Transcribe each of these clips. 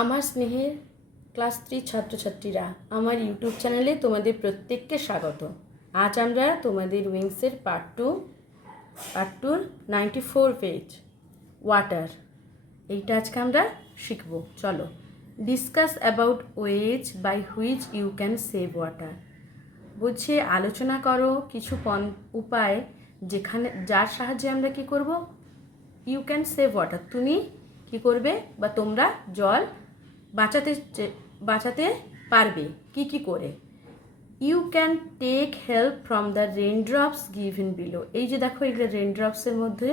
আমার স্নেহের ক্লাস 3 ছাত্রছাত্রীরা, আমার ইউটিউব চ্যানেলে তোমাদের প্রত্যেককে স্বাগত। আজ আমরা তোমাদের উইংসের পার্ট টুর 94 পেজ ওয়াটার, এইটা আজকে আমরা শিখব। চলো, discuss about ways by which you can save water. বলছে আলোচনা করো কিছু উপায় যার সাহায্যে আমরা কি করব, ইউ ক্যান সেভ ওয়াটার, তুমি কি করবে বা তোমরা জল বাঁচাতে পারবে কি কি করে। You can take help from the raindrops given below. এই যে দেখো, এগুলো রেইনড্রপসের মধ্যে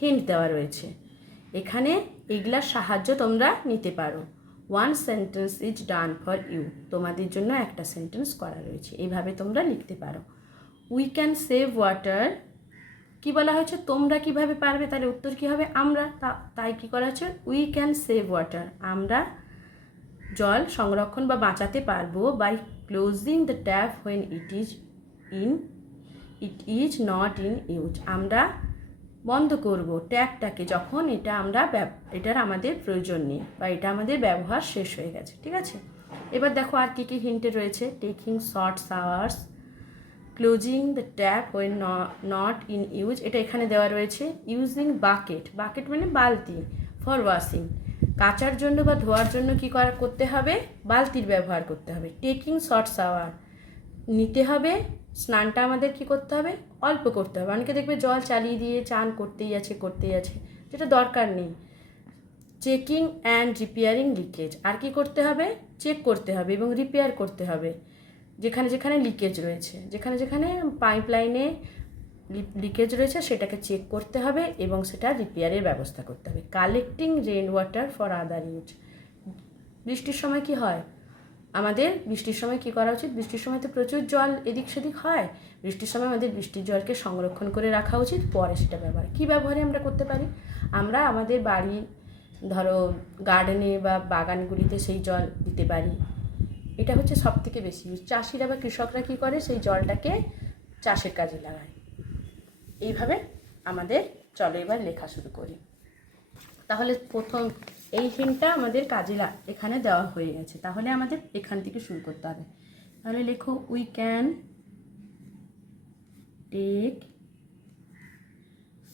হিন্ট দেওয়া রয়েছে, এখানে এইগুলার সাহায্য তোমরা নিতে পারো। One sentence is done for you, তোমাদের জন্য একটা সেন্টেন্স করা রয়েছে, এইভাবে তোমরা লিখতে পারো। উই ক্যান সেভ ওয়াটার, কি বলা হয়েছে তোমরা কিভাবে পারবে, তাহলে উত্তর কী হবে আমরা। তাই কি করা হচ্ছে, উই ক্যান সেভ ওয়াটার, আমরা জল সংরক্ষণ বা বাঁচাতে পারবো by closing the tap when it is not in use, আমরা বন্ধ করব ট্যাপটাকে যখন এটার আমাদের প্রয়োজন নেই বা এটা আমাদের ব্যবহার শেষ হয়ে গেছে। ঠিক আছে, এবার দেখো আর কী কী হিন্টে রয়েছে। Taking short showers, closing the tap when not in use, এটা এখানে দেওয়া রয়েছে। ইউজিং বাকেট মানে বালতি, ফর ওয়াশিং, কাচার জন্য বা ধোয়ার জন্য কি করতে হবে, বালতির ব্যবহার করতে হবে। টেকিং শর্ট শাওয়ার, নিতে হবে, স্নানটা আমাদের কি করতে হবে, অল্প করতে হবে। অনেকে দেখবে জল চালিয়ে দিয়ে চান করতেই আছে, যেটা দরকার নেই। চেকিং অ্যান্ড রিপেয়ারিং লিকেজ, আর কি করতে হবে, চেক করতে হবে এবং রিপেয়ার করতে হবে যেখানে যেখানে লিকেজ রয়েছে, যেখানে পাইপ লাইনে লিকেজ রয়েছে সেটাকে চেক করতে হবে এবং সেটা রিপেয়ারের ব্যবস্থা করতে হবে। Collecting rain water for other use, বৃষ্টির সময় কি হয়, আমাদের বৃষ্টির সময় কি করা উচিত, বৃষ্টির সময় তো প্রচুর জল এদিক সেদিক হয়, বৃষ্টির সময় আমাদের বৃষ্টির জলকে সংরক্ষণ করে রাখা উচিত, পরে সেটা ব্যবহারে আমরা করতে পারি। আমরা আমাদের বাড়ি, ধরো গার্ডেনে বা বাগানগুলিতে সেই জল দিতে পারি, এটা হচ্ছে সব থেকে বেশি ইউজ। চাষিরা বা কৃষকরা কী করে, সেই জলটাকে চাষের কাজে লাগায়। এইভাবে আমাদের, চলো এবার লেখা শুরু করি। তাহলে প্রথম এই হিন্টটা আমাদের এখানে দেওয়া হয়ে গেছে, তাহলে আমাদের এখান থেকে শুরু করতে হবে। তাহলে লেখো, we can take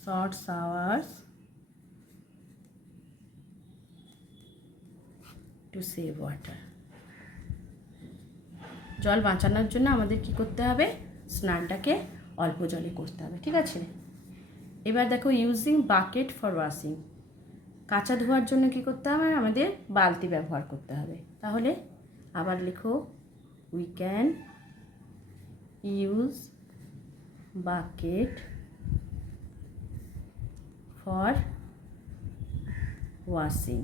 short showers to save water, জল বাঁচানোর জন্য আমাদের কি করতে হবে, স্নানটাকে অল্প জলে করতে হবে। ঠিক আছে, এবার দেখো, ইউজিং বাকেট ফর ওয়াশিং, কাঁচা ধোয়ার জন্য কি করতে হবে, আমাদের বালতি ব্যবহার করতে হবে। তাহলে আবার লেখো, we can use bucket for washing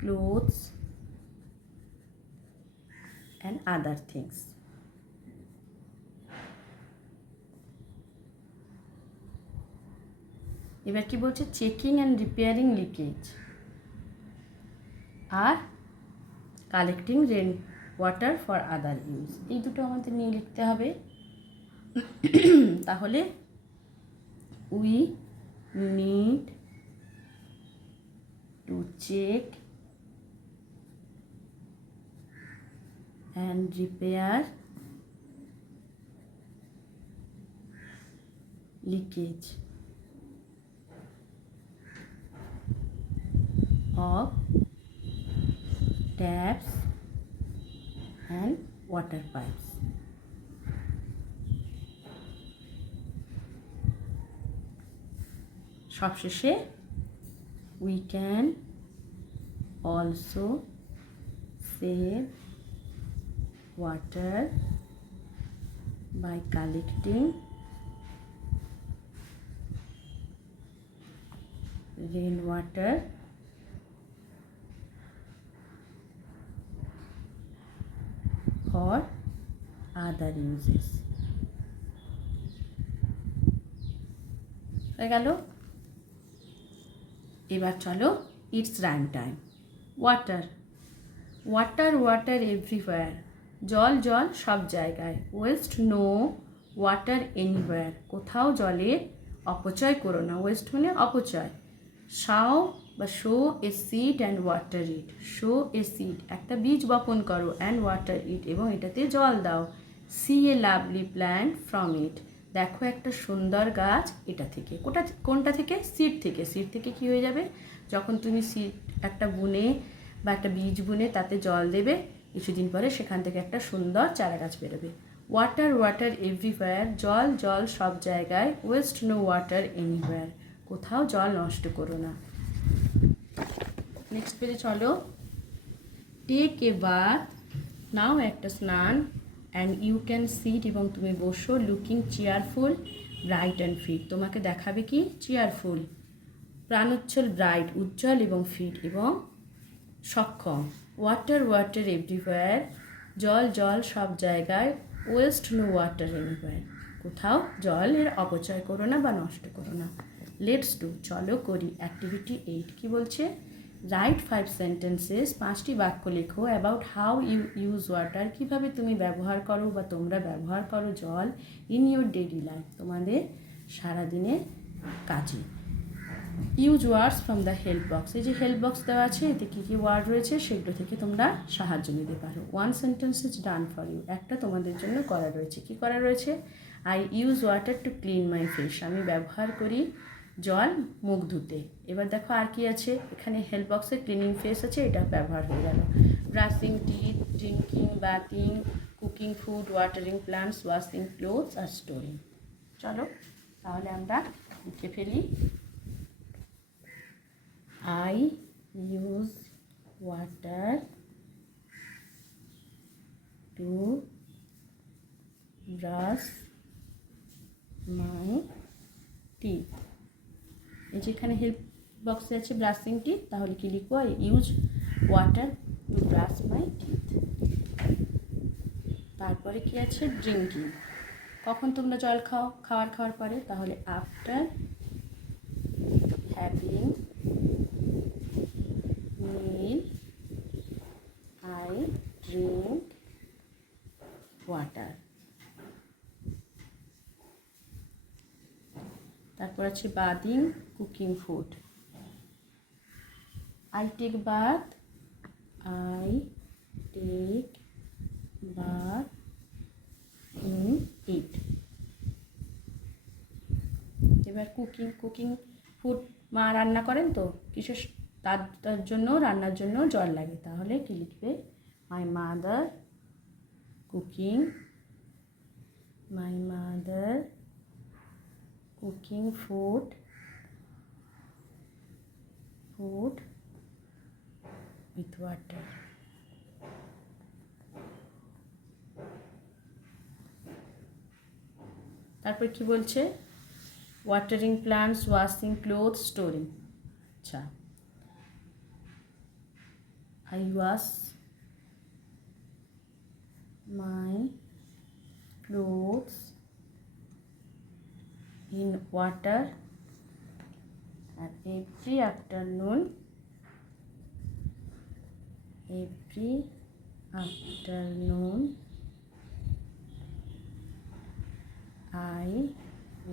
clothes and other things. এবার কি বলছে, চেকিং অ্যান্ড রিপেয়ারিং লিকেজ আর collecting rain water for other use, এই দুটো আমাদের নিয়ে লিখতে হবে। তাহলে we need to check and repair leakage of taps and water pipes. সবশেষে, we can also save water by collecting rainwater for other uses. হয়ে গেল। এবার চলো, it's rhyme time. Water water water everywhere, জল জল সব জায়গায়। ওয়েস্ট নো ওয়াটার এনিওয়্যার, কোথাও জলের অপচয় করো না, ওয়েস্ট মানে অপচয়। শাও বা show A seed and water it. Show A seed, একটা বীজ বপন করো, অ্যান্ড ওয়াটার ইট, এবং এটাতে জল দাও। See a lovely plant from it, দেখো একটা সুন্দর গাছ এটা থেকে। কোনটা থেকে? সিড থেকে। সিড থেকে কী হয়ে যাবে? যখন তুমি সিড একটা বুনে বা একটা বীজ বুনে তাতে জল দেবে, কিছুদিন পরে সেখান থেকে একটা সুন্দর চারা গাছ বেরোবে। ওয়াটার ওয়াটার এভরিওয়্যার, জল জল সব জায়গায়। ওয়েস্ট নো ওয়াটার এনিওয়্যার, কোথাও জল নষ্ট করো না। নেক্সট পেজে চলো। টেক এ বাথ, নাও একটা স্নান, অ্যান্ড ইউ ক্যান সিট, এবং তুমি বসো, looking cheerful, bright and fit, তোমাকে দেখাবে কি? চেয়ারফুল, প্রাণোচ্ছল, ব্রাইট, উজ্জ্বল, এবং ফিট, এবং সক্ষম। ওয়াটার ওয়াটার এভরিওয়্যার, জল জল সব জায়গায়। ওয়েস্ট নো ওয়াটার এনিওয়্যার, কোথাও জলের অপচয় করো না বা নষ্ট করো না। লেটস ডু, চলো করি। অ্যাক্টিভিটি 8 কি বলছে? রাইট 5 সেন্টেন্সেস, 5টি বাক্য লেখো, about how you use water, কীভাবে তুমি ব্যবহার করো বা তোমরা ব্যবহার করো জল, ইন ইউর ডেইলি লাইফ, তোমাদের সারাদিনের কাজে। Use words from the help box, এই যে হেল্প বক্স দেওয়া আছে এতে কী কী ওয়ার্ড রয়েছে সেগুলো থেকে তোমরা সাহায্য নিতে পারো। 1 sentence is done for you, একটা তোমাদের জন্য করা রয়েছে। কি করা রয়েছে? I use water to clean my face, আমি ব্যবহার করি জল মুখ ধুতে। এবার দেখো আর কি আছে, এখানে হেল্প বক্সে ক্লিনিং ফেস আছে, এটা ব্যবহার হয়ে গেল। Brushing teeth, drinking, bathing, cooking food, watering plants, washing clothes আর স্টোরিং। চলো তাহলে আমরা লিখে ফেলি। I use water to brush my teeth, এই যেখানে হেল্প বক্সে আছে ব্রাশিং টিথ, তাহলে কি লিখবো? I use water two brush my teeth. তারপরে কি আছে? ড্রিঙ্কিং, কখন তোমরা জল খাও? খাওয়ার পরে, তাহলে after having meal I drink water। তারপর আছে bathing, cooking food. I take bath, I take bath in it। এবার কুকিং ফুড, মা রান্না করেন তো কিছু, তার জন্য রান্নার জন্য জল লাগে, তাহলে কি লিখবে? মাই mother cooking, my mother cooking food with water. তারপর কি বলছে? Watering plants, washing cloth, storing. আচ্ছা, I wash my clothes in water and every afternoon I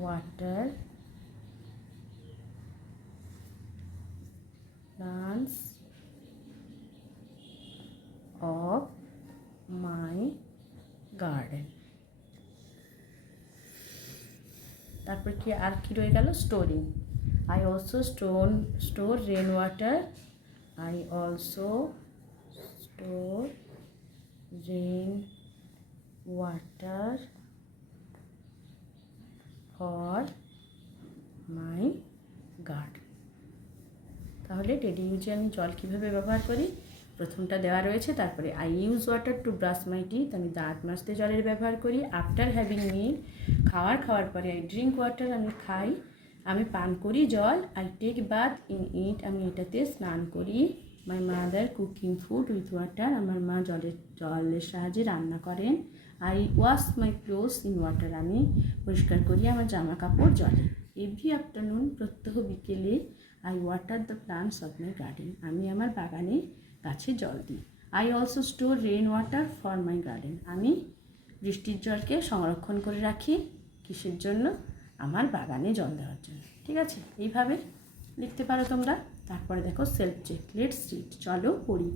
water plants of my garden। তারপর কি আর কি রয়ে গেল? Storing. I also store rainwater, I also store rainwater for my garden। তাহলে daily ইউজে আমি জল কীভাবে ব্যবহার করি? প্রথমটা দেওয়া রয়েছে, তারপরে I use water two brush my teeth, আমি দাঁত মাজতে জলের ব্যবহার করি। আফটার হ্যাভিং মিল, খাওয়ার পরে। আই ড্রিঙ্ক ওয়াটার, আমি খাই, আমি পান করি জল। I take bath in it, আমি এটাতে স্নান করি। My mother cooking food with water, আমার মা জলের সাহায্যে রান্না করেন। I wash my clothes in water, আমি পরিষ্কার করি আমার জামা কাপড় জলে। এভরি আফটারনুন, প্রত্যহ বিকেলে। I water the plants of my garden, আমি আমার বাগানে গাছে জল দিই। I also store rain water for my garden, আমি বৃষ্টির জলকে সংরক্ষণ করে রাখি কিসের জন্য? আমার বাগানে জল দেওয়ার জন্য। ঠিক আছে, এইভাবে লিখতে পারো তোমরা। তারপরে দেখো সেলফ চেক, লেটস রিড, চলো পড়ি।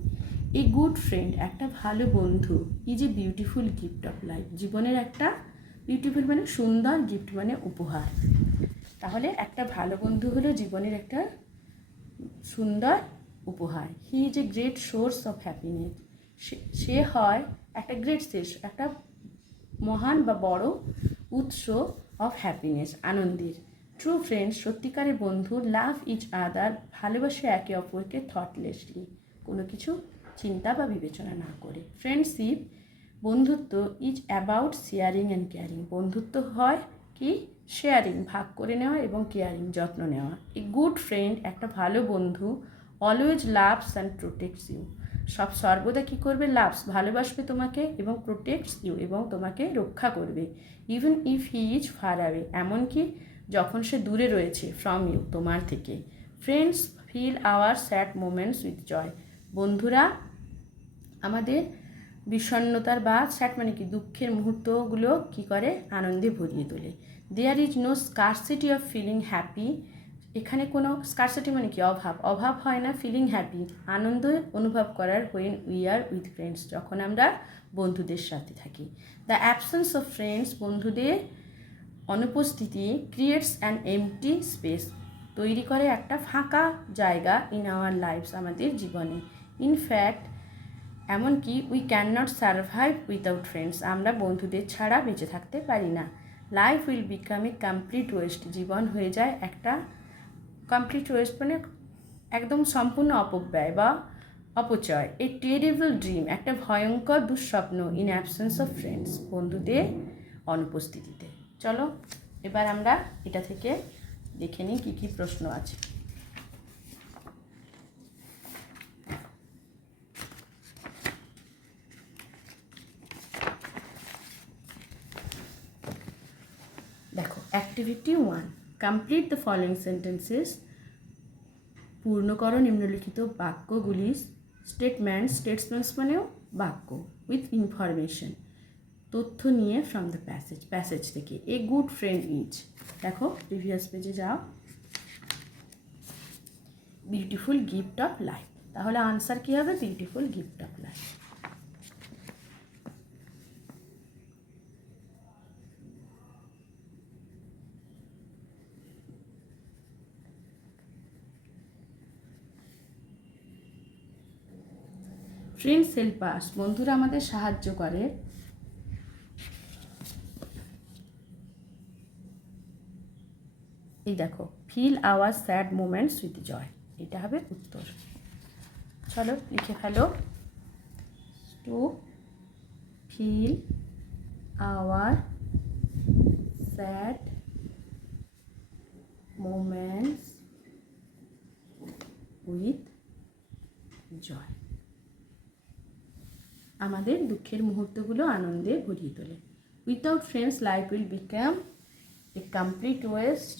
এ গুড ফ্রেন্ড, একটা ভালো বন্ধু, is a beautiful gift of life, জীবনের একটা বিউটিফুল মানে সুন্দর, গিফট মানে উপহার। তাহলে একটা ভালো বন্ধু হলো জীবনের একটা সুন্দর উপহার। He is a great source of happiness, সে হয় একটা গ্রেট সোর্স, একটা মহান বা বড় উৎস অফ হ্যাপিনেস, আনন্দের। ট্রু ফ্রেন্ডস, সত্যিকারের বন্ধু, লাভ ইচ আদার, ভালোবাসে একে অপরকে থটলেসলি, কোনো কিছু চিন্তা বা বিবেচনা না করে। ফ্রেন্ডশিপ, বন্ধুত্ব, is about sharing and caring, বন্ধুত্ব হয় কি শেয়ারিং, ভাগ করে নেওয়া, এবং কেয়ারিং, যত্ন নেওয়া। এ গুড ফ্রেন্ড, একটা ভালো বন্ধু, always loves and protects you, সর্বদা কী করবে, লাভস ভালোবাসবে তোমাকে, এবং প্রোটেক্টস ইউ, এবং তোমাকে রক্ষা করবে। Even if he is far away, এমনকি যখন সে দূরে রয়েছে, ফ্রম ইউ, তোমার থেকে। Friends fill our sad moments with joy, বন্ধুরা আমাদের বিষণ্ণতার বা স্যাড মানে কি দুঃখের মুহূর্তগুলো কী করে, আনন্দে ভরিয়ে তোলে। There is no scarcity of feeling happy, এখানে কোনো স্কারসিটি মানে কি অভাব হয় না, ফিলিং হ্যাপি, আনন্দ অনুভব করার, when we are with friends, যখন আমরা বন্ধুদের সাথে থাকি। দ্য অ্যাবসেন্স অফ ফ্রেন্ডস, বন্ধুদের অনুপস্থিতি, ক্রিয়েটস অ্যান এমটি স্পেস, তৈরি করে একটা ফাঁকা জায়গা, ইন আওয়ার লাইফস, আমাদের জীবনে। ইনফ্যাক্ট এমনকি we can not survive without friends, আমরা বন্ধুদের ছাড়া বেঁচে থাকতে পারি না। Life will become a complete waste, জীবন হয়ে যায় একটা কমপ্লিট ওয়েস্ট মানে একদম সম্পূর্ণ অপব্যয় বা অপচয়। এ টেরিবল ড্রিম, একটা ভয়ঙ্কর দুঃস্বপ্ন, ইন অ্যাবসেন্স অফ ফ্রেন্ডস, বন্ধুদের অনুপস্থিতিতে। চলো এবার আমরা এটা থেকে দেখে নিই কী কী প্রশ্ন আছে। দেখো activity 1, complete the following sentences, পূর্ণ করো নিম্নলিখিত বাক্যগুলি। স্টেটমেন্টস মানেও বাক্য, উইথ ইনফরমেশন, তথ্য নিয়ে, ফ্রম দ্য প্যাসেজ থেকে। এ গুড ফ্রেন্ড ইজ, দেখো প্রিভিয়াস পেজে যাও, বিউটিফুল গিফট অফ লাইফ, তাহলে আনসার কী হবে, beautiful gift of life. Friends help us, বন্ধুরা আমাদের সাহায্য করে। এই দেখো fill our sad moments with joy, এটা হবে উত্তর। চলো লিখে ফেলো, to fill our sad moments with joy, আমাদের দুঃখের মুহূর্তগুলো আনন্দে ভরিয়ে তোলে। Without friends life will become a complete waste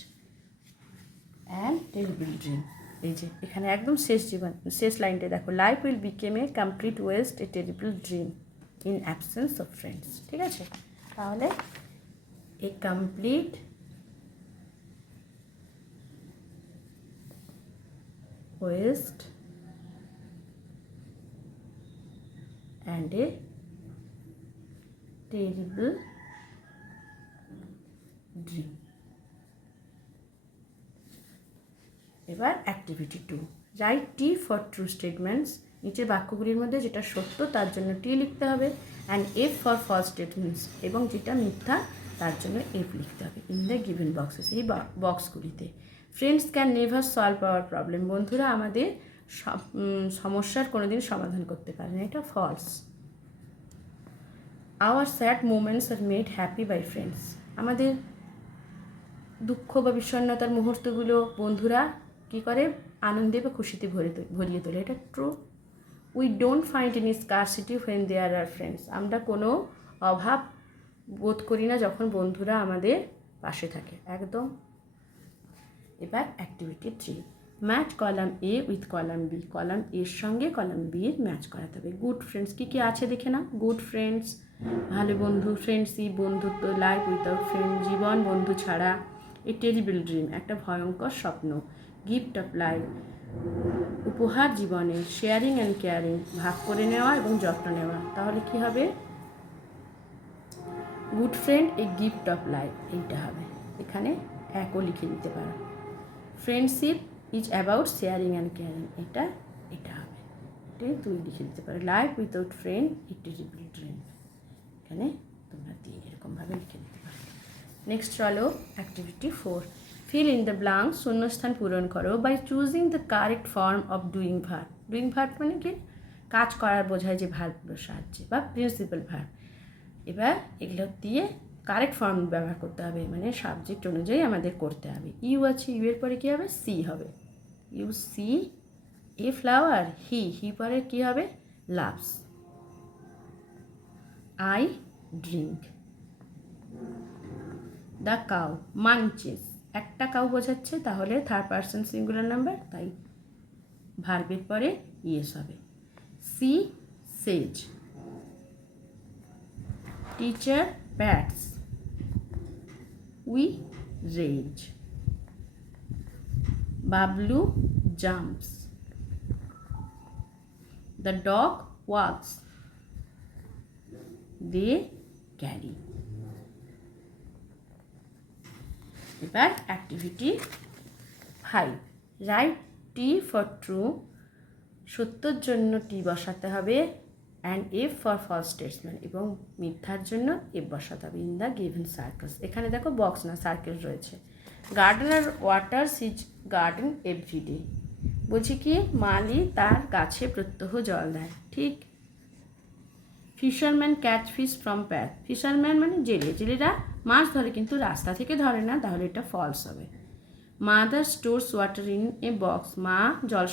and terrible dream, এই যে এখানে একদম শেষ লাইনটা দেখো, life will become a complete waste a terrible dream in absence of friends. ঠিক আছে, তাহলে a complete waste and a terrible dream. এবার activity 2, write T for true statements, নিচের বাক্যগুলির মধ্যে যেটা সত্য তার জন্য টি লিখতে হবে, and F for false statements, এবং যেটা মিথ্যা তার জন্য এফ লিখতে হবে, ইন দ্য গিভেন বক্সেস, এই বক্সগুলিতে। Friends can never solve our problem, বন্ধুরা আমাদের সমস্যার কোনোদিন সমাধান করতে পারে না, এটা false. Our sad moments are made happy by friends, আমাদের দুঃখ বা বিষণ্ণতার মুহূর্তগুলো বন্ধুরা কী করে, আনন্দে বা খুশিতে ভরিয়ে তোলে, এটা true. We don't find any scarcity when there are friends, আমরা কোনো অভাব বোধ করি না যখন বন্ধুরা আমাদের পাশে থাকে, একদম। এবার activity 3, match column A with column B, column এর সঙ্গে কলাম বির ম্যাচ করাতে হবে। গুড ফ্রেন্ডস কী কী আছে দেখে না, গুড ফ্রেন্ডস ভালো বন্ধু, ফ্রেন্ডশিপ বন্ধুত্ব, লাইফ উইথাউট ফ্রেন্ড জীবন বন্ধু ছাড়া, এ টেরিবল ড্রিম একটা ভয়ঙ্কর স্বপ্ন, গিফট অফ লাইফ উপহার জীবনে, শেয়ারিং অ্যান্ড কেয়ারিং ভাগ করে নেওয়া এবং যত্ন নেওয়া, তাহলে কি হবে good friend a gift of life, এইটা হবে। এখানে একও লিখে দিতে পারো। Friendship is about sharing and caring, এটা হবে, এটাই তুই লিখে দিতে পারো। Life without friend a terrible dream, এখানে তোমরা এরকমভাবে লিখে দিতে পারো। নেক্সট চলো activity 4, fill in the blank, শূন্যস্থান পূরণ করো by choosing the correct form of doing verb. Doing verb মানে কি, কাজ করার বোঝায় যে ভার্বগুলোর সাহায্যে, বা প্রিন্সিপাল ভার্ব। এবার এগুলো দিয়ে কারেক্ট ফর্ম ব্যবহার করতে হবে, মানে সাবজেক্ট অনুযায়ী আমাদের করতে হবে। ইউ আছে, ইউ এর পরে কী হবে, সি হবে। You see a flower, he পরে কী হবে, loves. I drink. The cow munches, একটা কাউ বোঝাচ্ছে, তাহলে থার্ড পারসন সিঙ্গুলার নাম্বার, তাই ভার্বের পরে ইয়েস হবে। She says. Teacher bats. We raise. Bablu jumps. The dog walks. They carry. এবার activity 5, write T for true, সত্যর জন্য টি বসাতে হবে, and F for false statement, এবং মিথ্যার জন্য এফ বসাতে হবে। ইন দ্য গিভেন সার্কেলস, এখানে দেখো বক্স না সার্কেল রয়েছে। Gardener waters his garden everyday, বলছি কি মালি তার গাছে প্রত্যহ জল দেয়, ঠিক। Fisherman catch fish from path, fisherman মানে জেলেরা মাছ ধরে কিন্তু রাস্তা থেকে ধরে না, তাহলে এটা ফলস হবে। Mother stores water in a box, মা জল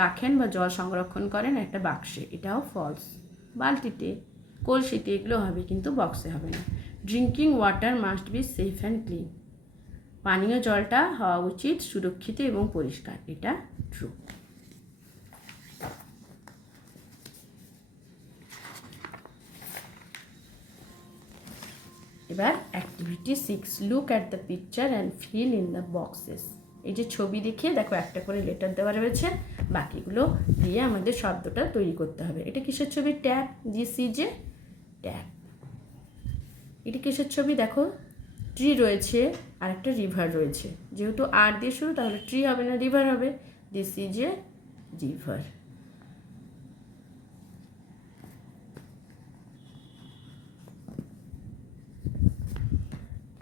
রাখেন বা জল সংরক্ষণ করেন একটা বাক্সে, এটাও ফলস। বালতিতে, কলসিতে, এগুলো হবে, কিন্তু বক্সে হবে না। Drinking water must be safe and clean, পানীয় জলটা হওয়া উচিত সুরক্ষিত এবং পরিষ্কার, এটা ট্রু। এবার activity 6, look at the picture and feel in the boxes. এই যে ছবি দেখে দেখো একটা করে লেটার দেওয়া রয়েছে, বাকিগুলো দিয়ে আমাদের শব্দটা তৈরি করতে হবে। এটা কিসের ছবি, ট্যাপ, জিসিজে ট্যাপ। এটা কিসের ছবি, দেখো ট্রি রয়েছে আর একটা রিভার রয়েছে, যেহেতু আর দিয়ে শুরু তাহলে ট্রি হবে না, রিভার হবে, জিসিজে রিভার।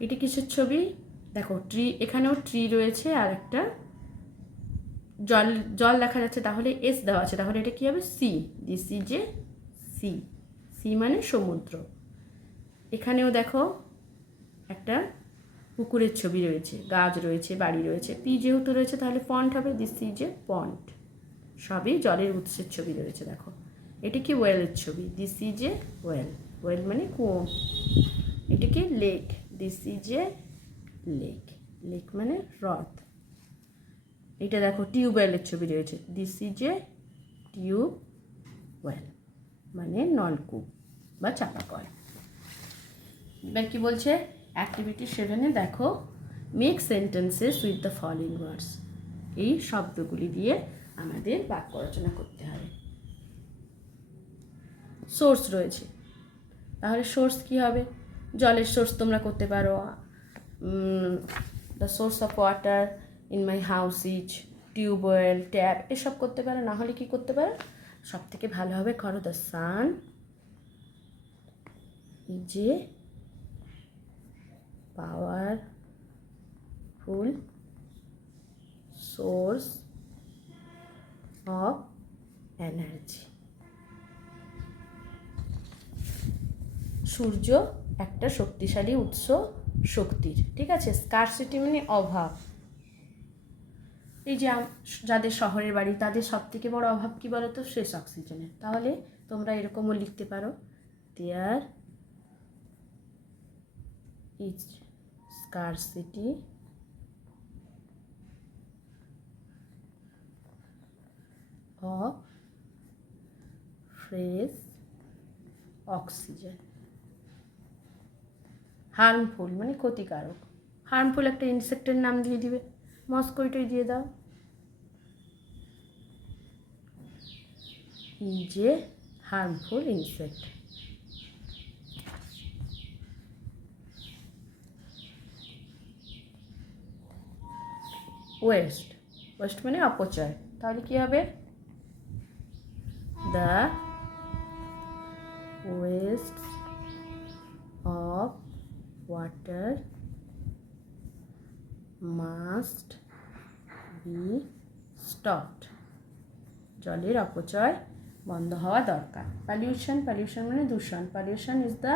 এটি কিসের ছবি, দেখো ট্রি, এখানেও ট্রি রয়েছে আর একটা জল দেখা যাচ্ছে, তাহলে এস দেওয়া আছে, তাহলে এটা কি হবে, sea, this is a sea, sea মানে সমুদ্র। এখানেও দেখো একটা পুকুরের ছবি রয়েছে, গাছ রয়েছে, বাড়ি রয়েছে, পি যেহেতু রয়েছে তাহলে পন্ড হবে, দিস ইজ এ পন্ড। সবই জলের উৎসের ছবি রয়েছে। দেখো এটা কি, ওয়েলের ছবি, this is A well, well মানে কুয়ো। এটা কি, lake, this is a lake, lake মানে হ্রদ। এটা দেখো টিউবওয়েলের ছবি রয়েছে, দিস ইজ এ টিউবওয়েল মানে নলকূপ বা চাপাকল। এবার কি বলছে, অ্যাক্টিভিটি 7-এ দেখো make sentences with the following ওয়ার্ডস, এই শব্দগুলি দিয়ে আমাদের বাক্য রচনা করতে হবে। সোর্স রয়েছে, তাহলে সোর্স কি হবে, জলের সোর্স তোমরা করতে পারো, the source of water in my house is tubewell, tap, এসব করতে পারো। না হলে কি করতে পারো, সব থেকে ভালো হবে করো the sun is a powerful source of energy. সূর্য একটা শক্তিশালী উৎস শক্তির, ঠিক আছে। স্কারসিটি মানে অভাব, এই যে যাদের শহরের বাড়ি তাদের সব থেকে বড় অভাব কী বলো তো, শেষ অক্সিজেনের। তাহলে তোমরা এরকমও লিখতে পারো, there is scarcity of fresh oxygen. Harmful মানে ক্ষতিকারক, হার্মফুল একটা ইনসেক্টের নাম দিয়ে দিবে, মস্কুইটোই দিয়ে দাও, is a harmful insect. Waste, waste মানে অপচয়, তাহলে কি হবে? The waste of water must be stopped. জলের অপচয় বন্ধ হওয়া দরকার। পলিউশন, পলিউশন মানে দূষণ। Pollution is the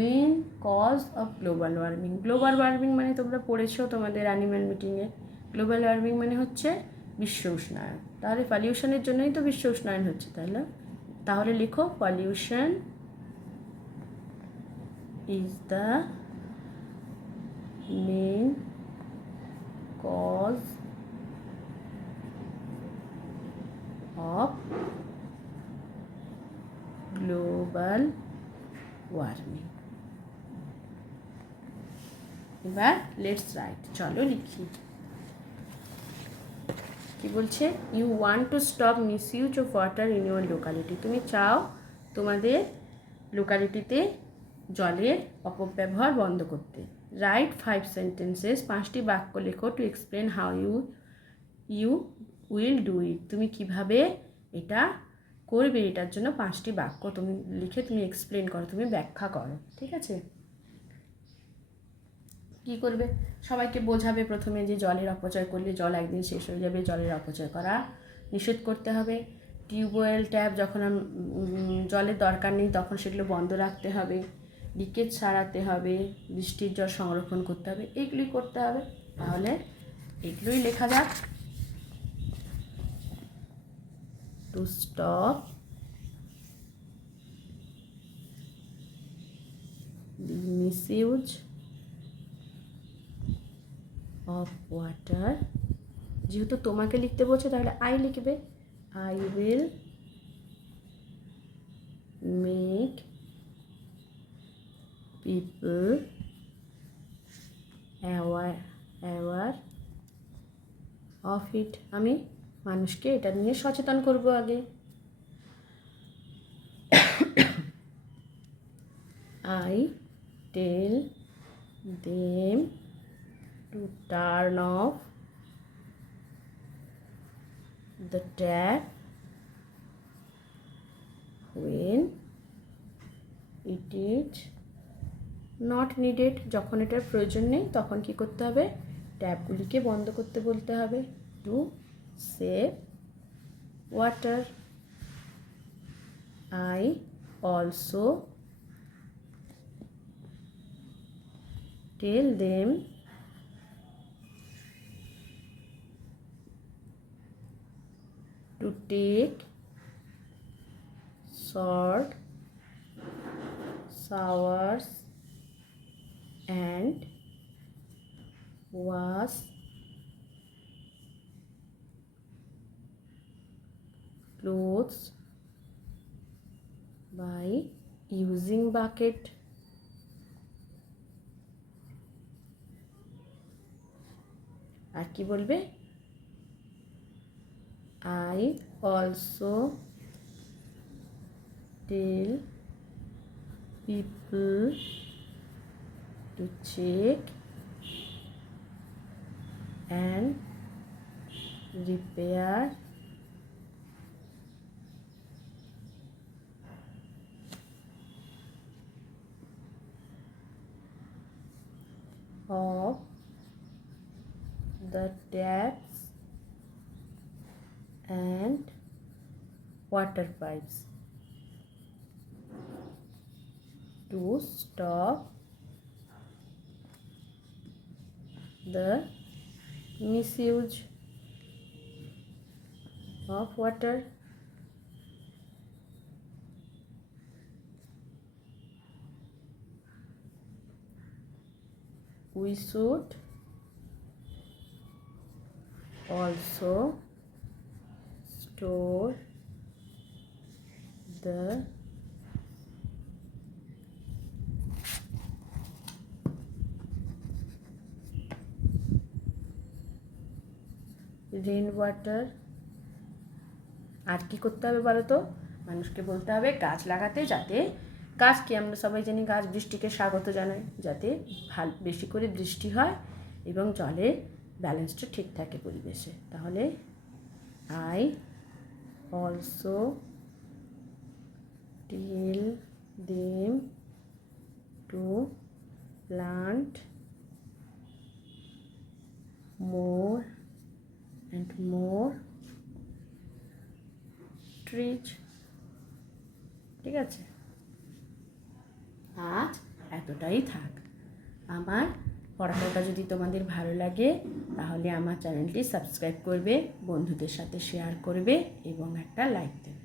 main cause of global warming. Global warming মানে তোমরা পড়েছো তোমাদের অ্যানিম্যাল মিটিংয়ে। গ্লোবাল ওয়ার্মিং মানে হচ্ছে বিশ্ব উষ্ণায়ন। তাহলে পলিউশনের জন্যই তো বিশ্ব উষ্ণায়ন হচ্ছে, তাই না? তাহলে লিখো pollution is the main cause of global warming. এবার লেটস রাইট, চলো লিখি। কি বলছে? You want to stop misuse of water in your locality. তুমি চাও তোমাদের লোকালিটিতে জলের অপব্যবহার বন্ধ করতে। রাইট 5 সেন্টেন্সেস, 5টি বাক্য লেখো to explain how you will do it. তুমি কিভাবে এটা করবে, এটার জন্য 5টি বাক্য তুমি লিখে তুমি এক্সপ্লেন করো, তুমি ব্যাখ্যা করো, ঠিক আছে? কি করবে? সবাইকে বোঝাবে প্রথমে যে জলের অপচয় করলে জল একদিন শেষ হয়ে যাবে, জলের অপচয় করা নিষেধ করতে হবে। টিউবওয়েল, ট্যাপ যখন জলের দরকার নেই তখন সেগুলো বন্ধ রাখতে হবে। লিকেজ সারাতে হবে, বৃষ্টির জল সংরক্ষণ করতে হবে, এইগুলি করতে হবে। তাহলে এগুলোই লেখা যাক। To stop the misuse of water, যেহেতু তোমাকে লিখতে বলছে তাহলে আই লিখবে। I will make people aware of it. আমি মানুষকে এটা নিয়ে সচেতন করব আগে। I tell them to turn off the tap when it is not needed. যখন এটার প্রয়োজন নেই তখন কি করতে হবে? ট্যাপগুলিকে বন্ধ করতে বলতে হবে। To save water. I also tell them to take short showers and wash clothes by using bucket. আর কি বলবে? I also tell people to check and repair of the taps and water pipes to stop the misuse of water. We should also store the rainwater আর কি করতে হবে বলো তো? মানুষকে বলতে হবে গাছ লাগাতে, যাতে গাছকে আমরা সবাই জানি গাছ বৃষ্টিকে স্বাগত জানায়, যাতে বেশি করে বৃষ্টি হয় এবং জলের ব্যালেন্সটা ঠিক থাকে পরিবেশে। তাহলে I also tell them to plant more and more trees। ঠিক আছে, আজ এতটাই থাক। আমার পড়ানোটা যদি তোমাদের ভালো লাগে তাহলে আমার চ্যানেলটি সাবস্ক্রাইব করবে, বন্ধুদের সাথে শেয়ার করবে এবং একটা লাইক দেবে।